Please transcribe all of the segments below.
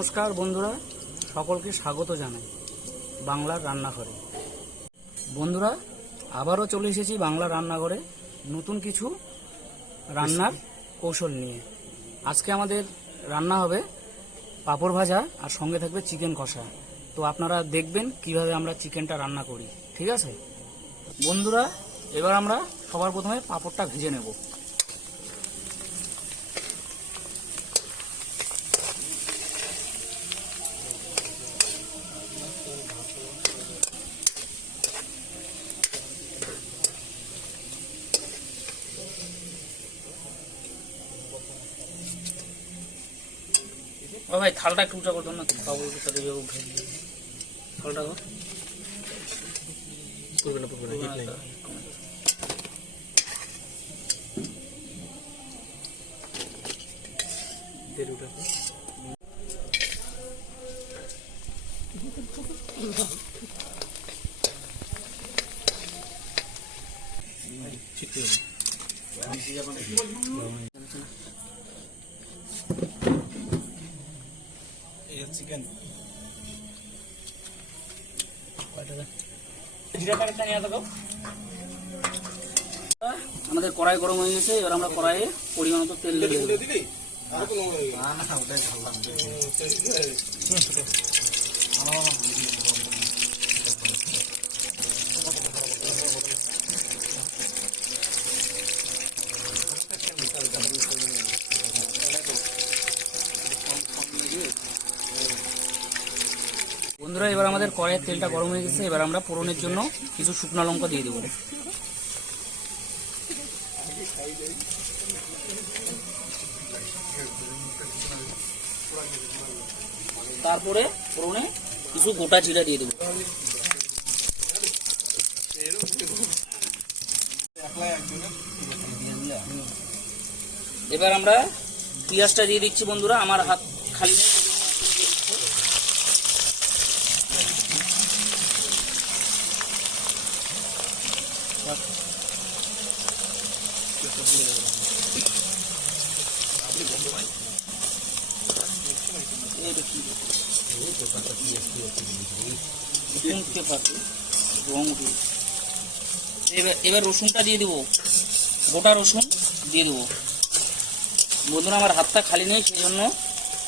নমস্কার বন্ধুরা, সকলকে স্বাগত জানাই বাংলার রান্নাঘরে। বন্ধুরা, আবারও চলে এসেছি বাংলার রান্নাঘরে নতুন কিছু রান্নার কৌশল নিয়ে। আজকে আমাদের রান্না হবে পাঁপড় ভাজা আর সঙ্গে থাকবে চিকেন কষা। তো আপনারা দেখবেন কিভাবে আমরা চিকেনটা রান্না করি, ঠিক আছে বন্ধুরা? এবার আমরা সবার প্রথমে পাঁপড়টা ভেজে নেব। ও ভাই, থালটা একটু উঁচা করতো না, পাঁপড়ের সাথে থালটা চিকেন আমাদের কড়াই গরম হয়ে গেছে। এবার আমরা কড়াইয়ে পরিমাণ মতো তেল দিয়ে দেব। বন্ধুরা, এবার আমাদের কড়াইয়ের তেলটা গরম হয়ে গেছে। এবার আমরা ফোড়নের জন্য কিছু শুকনো লঙ্কা দিয়ে দেবো। তারপরে ফোড়নে কিছু গোটা জিরা দিয়ে দেবো। এবার আমরা পেঁয়াজটা দিয়ে দিচ্ছি। বন্ধুরা, আমার হাত খালি নেই। এবার রসুনটা দিয়ে দেবো, গোটা রসুন দিয়ে দেবো। বন্ধুরা, আমার হাতটা খালি নেই, সেই জন্য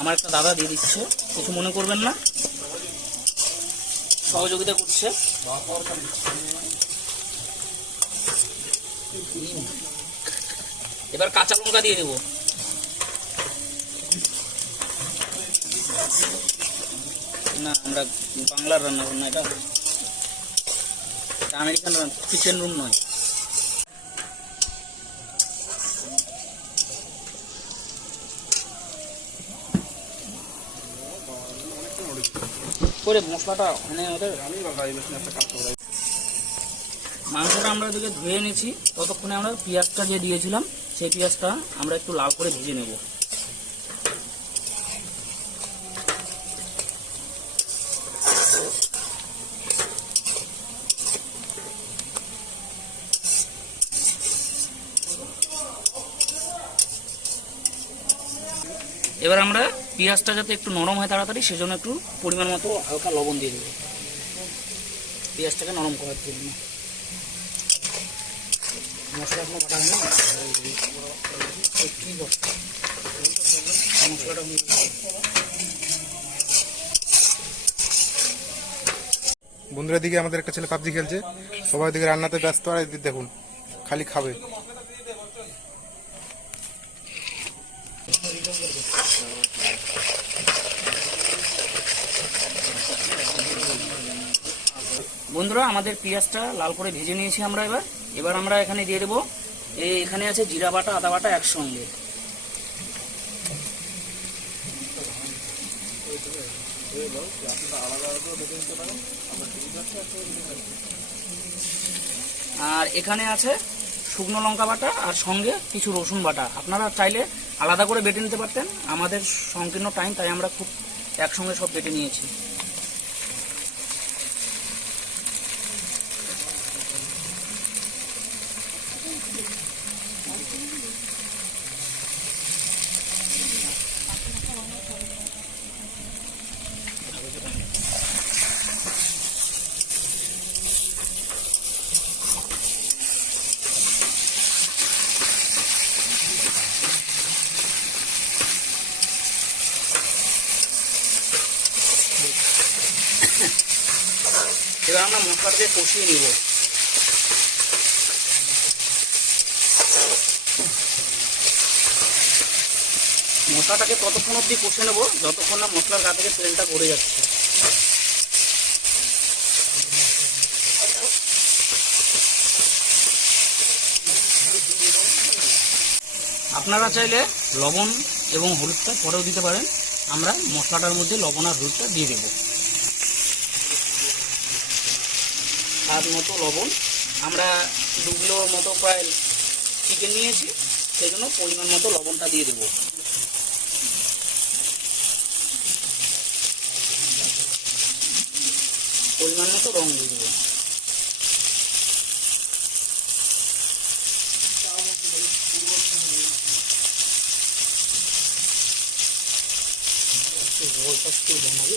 আমার একটা দাদা দিয়ে দিচ্ছে, কিছু মনে করবেন না, সহযোগিতা করছে। এবার কাঁচা লঙ্কা দিয়ে দেবো। না, আমরা বাংলার রান্না করি না, এটা আমেরিকান কিচেন রুম নয়। করে মশলাটা মাংসটা আমরা এদিকে ধুয়ে নিয়েছি। ততক্ষণে আমরা পেঁয়াজটা যে দিয়েছিলাম সেই পেঁয়াজটা আমরা একটু লাল করে ভেজে নেব। এবার আমরা পেঁয়াজটা যাতে একটু নরম হয় তাড়াতাড়ি, সেজন্য একটু পরিমাণ মতো হালকা লবণ দিয়ে দেবো পেঁয়াজটাকে নরম করার জন্য। মশলা এখনো বাটা হয় না, মশলাটা বন্ধুরা, দিকে আমাদের একটা ছেলে পাবজি খেলছে, সবাই দিকে রান্নাতে ব্যস্ত। আর দেখুন, খালি খাবে। বন্ধুরা, আমাদের পেঁয়াজটা লাল করে ভেজে নিয়েছি আমরা। এবার আমরা এখানে দিয়ে দেবো, এখানে আছে জিরা বাটা, আদা বাটা একসঙ্গে। আর এখানে আছে শুকনো লঙ্কা বাটা আর সঙ্গে কিছু রসুন বাটা। আপনারা চাইলে আলাদা করে বেটে নিতে পারতেন, আমাদের সংকীর্ণ টাইম, তাই আমরা খুব একসঙ্গে সব বেটে নিয়েছি। এবার আমরা মশলাটাকে কষিয়ে নিব। মশলাটাকে ততক্ষণ অবধি কষে নেব যতক্ষণ না মশলার গা থেকে তেলটা পড়ে যাচ্ছে। আপনারা চাইলে লবণ এবং হলুদটা পরেও দিতে পারেন। আমরা মশলাটার মধ্যে লবণ আর হলুদটা দিয়ে দেব। স্বাদ মতো লবণ, আমরা 2 কিলোর মতো প্রায় চিকেন নিয়েছি, সেই জন্য পরিমাণ মতো লবণটা দিয়ে দেব। পরিমাণ মতো রং দিয়ে দেবো। ঝোলটা একটু বানাবি।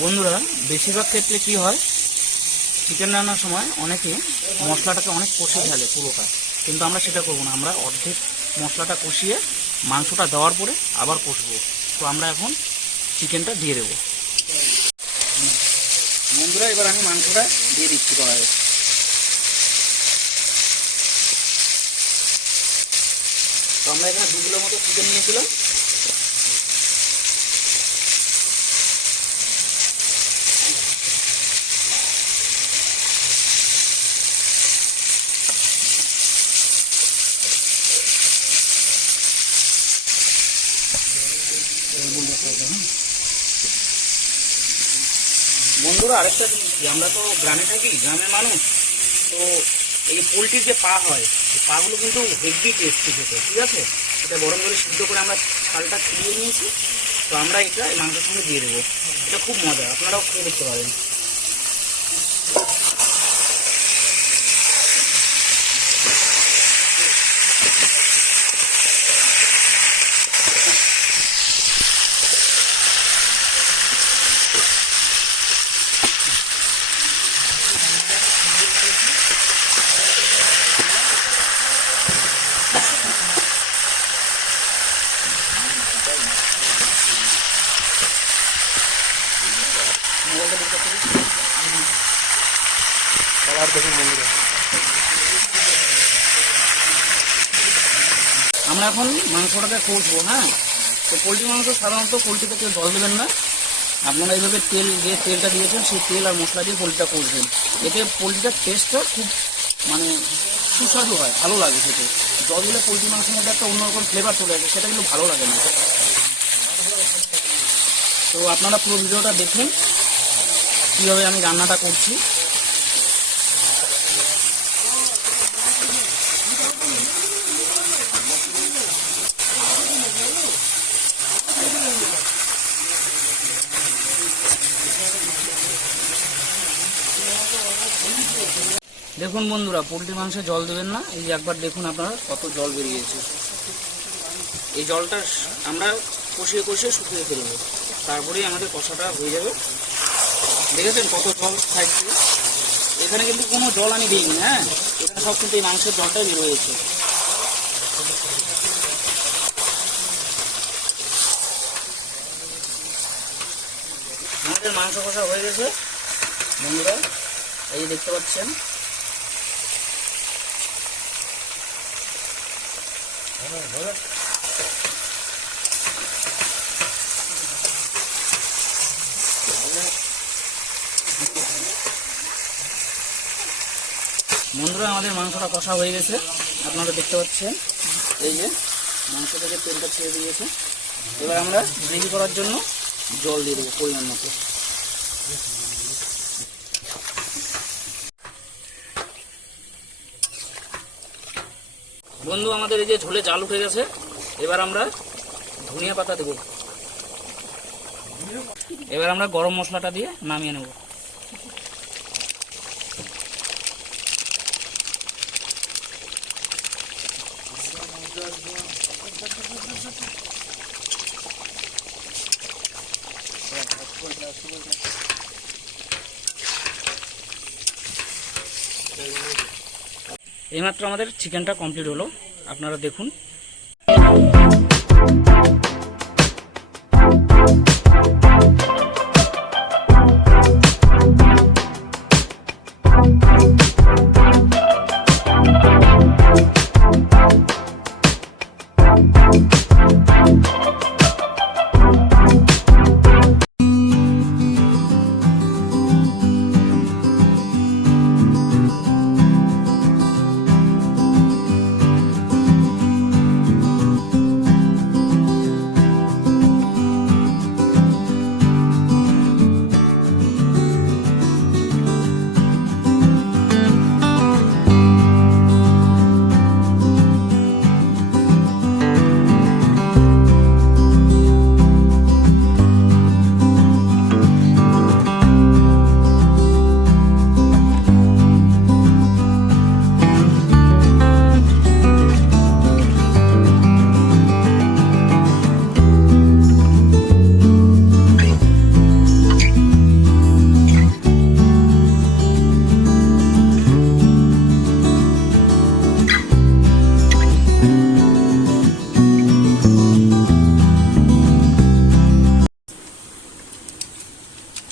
বন্ধুরা, বেশিরভাগ ক্ষেত্রে কি হয়, চিকেন রান্নার সময় অনেকে মশলাটাকে অনেক কষে ফেলে পুরোটা, কিন্তু আমরা সেটা করবো না। আমরা অর্ধেক মশলাটা কষিয়ে মাংসটা দেওয়ার পরে আবার কষবো। তো আমরা এখন চিকেনটা দিয়ে দেবো। বন্ধুরা, এবার আমি মাংসটা দিয়ে দিচ্ছি কড়াইয়ে। তো আমরা এখানে 2 কিলোর মতো চিকেন নিয়েছিলাম। বন্ধুরা, আরেকটা জিনিস কি, আমরা তো গ্রামে থাকি, গ্রামের মানুষ, তো এই পোলট্রির যে পা হয়, এই পাগুলো কিন্তু হেভি টেস্টি খেতে, ঠিক আছে। এটা গরম করে সিদ্ধ করে আমরা ছালটা ছিঁড়িয়ে নিয়েছি। তো আমরা এটা এই মাংসের সঙ্গে দিয়ে দেবো। এটা খুব মজা, আপনারাও খেয়ে দেখতে পারেন। কালার দেখুন বন্ধুরা। আমরা এখন মাংসটাকে কষবো। হ্যাঁ, তো পোলট্রি মাংস সাধারণত পোলট্রিতে কেউ জল দেবেন না। আপনারা এইভাবে যে তেলটা দিয়েছেন সেই তেল আর মশলা দিয়ে পোলট্রিটা কষবেন। এতে পোলট্রিটার টেস্টটা খুব মানে সুস্বাদু হয়, ভালো লাগে খেতে। জল দিলে পোলট্রি মাংসের মধ্যে একটা অন্যরকম ফ্লেভার চলে আসে, সেটা কিন্তু ভালো লাগে না। তো আপনারা পুরো ভিডিওটা দেখুন কীভাবে আমি রান্নাটা করছি। দেখুন বন্ধুরা, পোলট্রি মাংসে জল দেবেন না। এই যে একবার দেখুন আপনারা কত জল বেরিয়েছে। এই জলটা আমরা কষিয়ে কষিয়ে শুকিয়ে ফেলবো, তারপরেই আমাদের কষাটা হয়ে যাবে। দেখেছেন কত জল থাকছে। এখানে কিন্তু কোনো জল আমি দিইনি। হ্যাঁ, এখানে সব কিন্তু এই মাংসের জলটাই বের হয়েছে। আমাদের মাংস কষা হয়ে গেছে বন্ধুরা, এই যে দেখতে পাচ্ছেন। বন্ধুরা, আমাদের মাংসটা কষা হয়ে গেছে, আপনারা দেখতে পাচ্ছেন। এই যে মাংস থেকে তেলটা ছেড়ে দিয়েছে। এবার আমরা গ্রেভি করার জন্য জল দিয়ে দেবো পরিমাণ মতো। বন্ধু, আমাদের এই যে ঝোলে জাল উঠে গেছে। এবার আমরা ধনিয়া পাতা দেব। এবার আমরা গরম মশলাটা দিয়ে নামিয়ে নেব। এইমাত্র আমাদের চিকেনটা কমপ্লিট হলো, আপনারা দেখুন।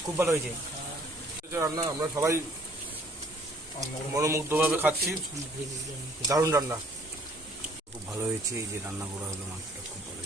খুব ভালো হয়েছে রান্না, আমরা সবাই মনোমুগ্ধভাবে খাচ্ছি। দারুণ রান্না, খুব ভালো হয়েছে। এই যে রান্না করা হলো, মাংসটা খুব ভালো